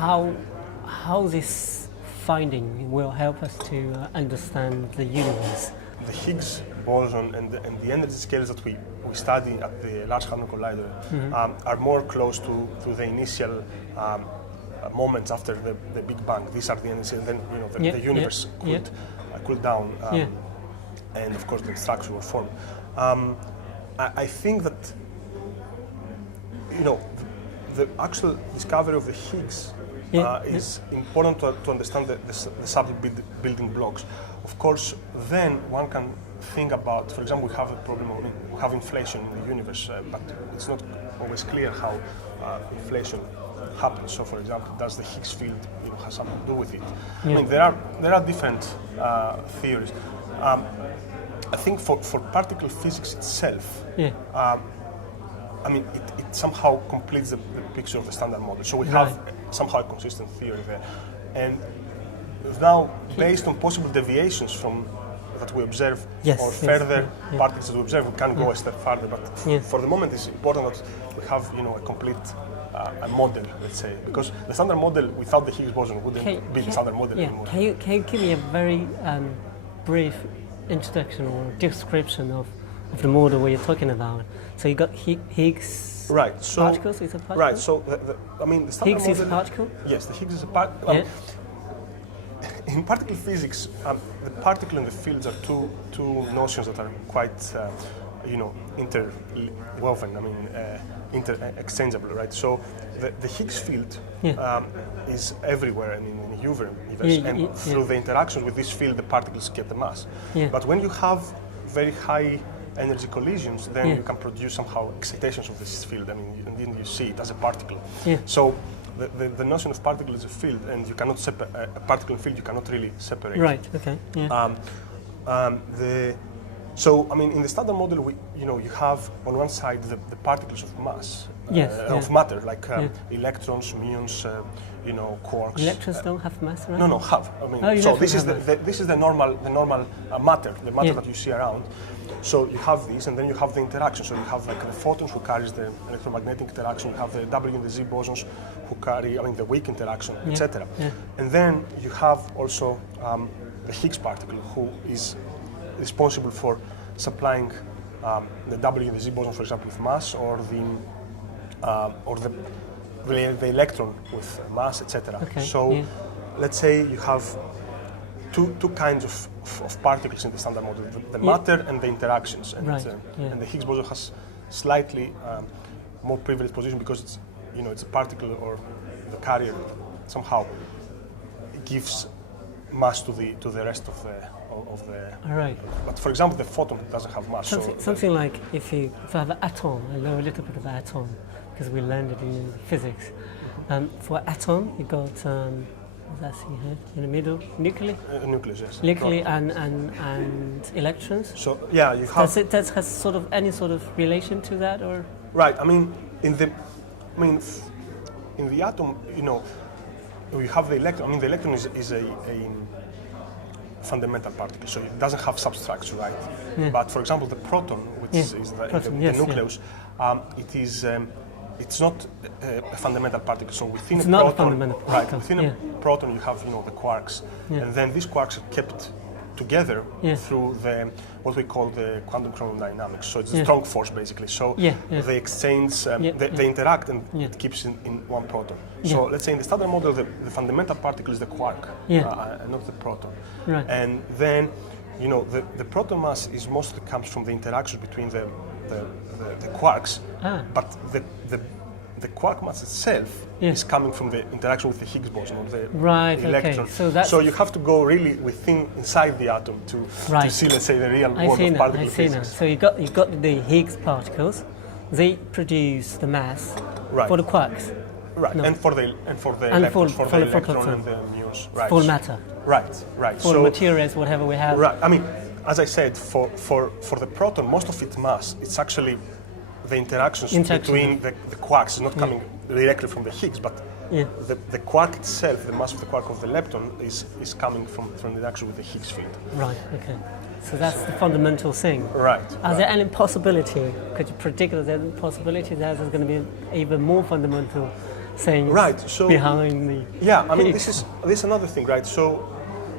how this finding will help us to understand the universe. The Higgs boson and the energy scales that we study at the Large Hadron Collider are more close to the initial moments after the Big Bang. These are the energy, and then the universe cooled down, and of course the structure will form. I think that the actual discovery of the Higgs is important to understand the subtle building blocks. Of course, then one can think about, for example, we have a problem, we have inflation in the universe, but it's not always clear how inflation happens. So, for example, does the Higgs field have something to do with it? I mean, there are different theories. I think for particle physics itself, I mean, it somehow completes the picture of the standard model. So we have somehow a consistent theory there. And now, based on possible deviations from that we observe, or further particles that we observe, we can go a step further. But for the moment, it's important that we have a complete a model, let's say, because the standard model without the Higgs boson wouldn't be the standard model anymore. Can you give me a very brief introduction or description of the model you're talking about? So you got Higgs particles. Is a particle? Right. So I mean, the standard Higgs model, is a particle. Yes, the Higgs is a particle. In particle physics, the particle and the fields are two notions that are quite interwoven. I mean, interchangeable, right? So the Higgs field is everywhere in the universe, and through the interactions with this field, the particles get the mass. But when you have very high energy collisions, then you can produce somehow excitations of this field. I mean, and then you see it as a particle. So the notion of particle is a field, and you cannot separate a particle and field. You cannot really separate. Right. Okay. So I mean, in the standard model, you have on one side the particles of mass, of matter, like electrons, muons, quarks. Electrons don't have mass, right? No, have. I mean, so this is the normal matter, the matter that you see around. So you have these, and then you have the interaction. So you have like the photons who carries the electromagnetic interaction. You have the W and the Z bosons who carry, the weak interaction, etc. And then you have also the Higgs particle, who is responsible for supplying the W and the Z boson, for example, with mass, or the electron with mass, etc. So let's say you have two kinds of particles in the standard model: the matter and the interactions. And, and the Higgs boson has slightly more privileged position because it's a particle, or the carrier somehow gives mass to the rest of the. But for example, the photon doesn't have mass. Something like if you have an atom, I know a little bit about atom because we learned it in physics. For atom, you got that's here in the middle, nucleus. Nucleus, yes. Nucleus and electrons. So you have. Does it has sort of any sort of relation to that, or? Right. I mean, in the atom, you have the electron. I mean, the electron is a fundamental particle, so it doesn't have substructure, right? But for example, the proton, which is the nucleus, it's not a fundamental particle. So within a proton, you have the quarks, and then these quarks are kept together through what we call the quantum chromodynamics. So it's a strong force, basically. So they exchange, they interact, and it keeps in one proton. So let's say in the standard model, the fundamental particle is the quark, not the proton. Right. And then, the proton mass mostly comes from the interactions between the quarks, but the quark mass itself is coming from the interaction with the Higgs boson, or the electron. Okay. So you have to go really inside the atom to see, let's say, the real world of particle physics. So you got the Higgs particles. They produce the mass for the quarks. Right, and for the electrons, for the electron and the muons. Right. For matter. Right. For the materials, whatever we have. Right. I mean, as I said, for the proton, most of its mass, it's actually the interactions between the quarks. It's not coming directly from the Higgs, but the quark itself, the mass of the quark of the lepton, is coming from the interaction with the Higgs field. Right. Okay. So that's the fundamental thing. Right. Is there any possibility? Could you predict that there's a possibility that there's going to be an even more fundamental saying behind the yeah, I mean, Higgs. this is another thing, right? So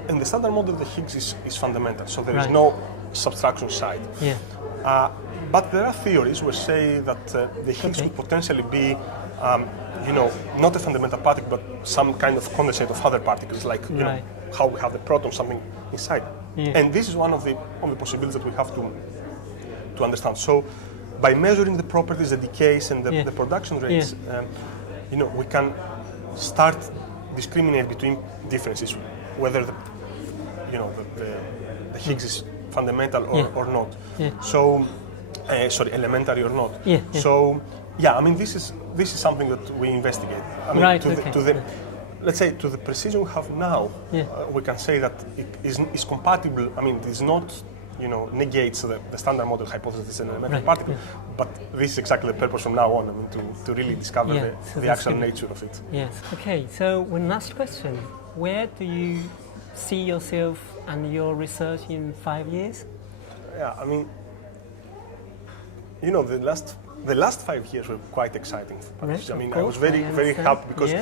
in the standard model, the Higgs is fundamental, so there is no subtraction side. Yeah. But there are theories which say that the Higgs could potentially be, not a fundamental particle, but some kind of condensate of other particles, like you know, how we have the proton, something inside. Yeah. And this is one of the possibilities that we have to understand. So by measuring the properties, the decays, and the production rates, we can start discriminate between differences, whether the Higgs is fundamental or not. Yeah. So, elementary or not. Yeah. So, I mean, this is something that we investigate. I mean, let's say to the precision we have now, we can say that it is compatible. I mean, it is not, negates the standard model hypothesis in an elementary particle, but this is exactly the purpose from now on. I mean, to really discover the actual nature of it. Yes. Okay. So, one last question: where do you see yourself and your research in 5 years? Yeah, I mean, the last 5 years were quite exciting for me. I mean, I was very happy because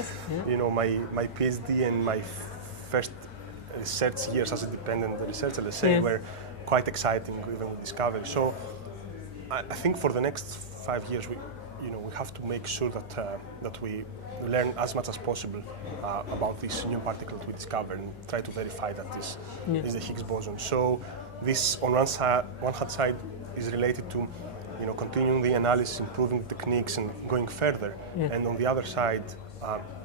my PhD and my first research years as a dependent researcher, let's say, were quite exciting, even with discovery. So I think for the next 5 years, we have to make sure that we learn as much as possible about this new particle that we discovered and try to verify that this is the Higgs boson. So this, on one hand side, is related to continuing the analysis, improving the techniques, and going further. And on the other side,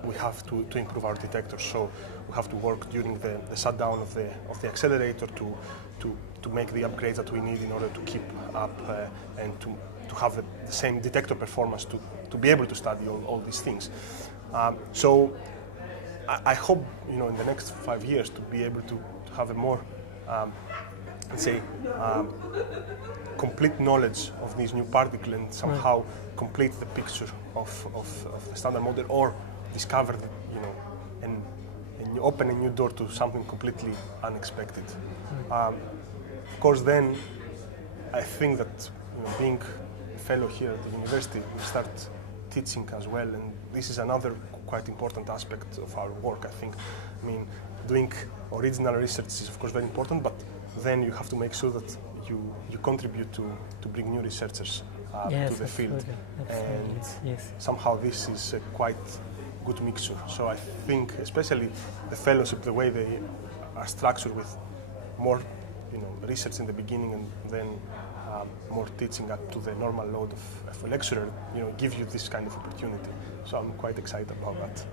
we have to improve our detectors. So we have to work during the shutdown of the accelerator to make the upgrades that we need in order to keep up and to have the same detector performance to be able to study all these things. So I hope in the next 5 years to be able to have a more complete knowledge of this new particle and somehow complete the picture of the standard model, or discover and open a new door to something completely unexpected. Of course, then I think that being a fellow here at the university, we start teaching as well, and this is another quite important aspect of our work, I think. I mean, doing original research is of course very important, but then you have to make sure that you contribute to bring new researchers to the field. And somehow this is a quite good mixture. So I think especially the fellowship, the way they are structured with more research in the beginning and then more teaching up to the normal load of a lecturer, gives you this kind of opportunity. So I'm quite excited about that.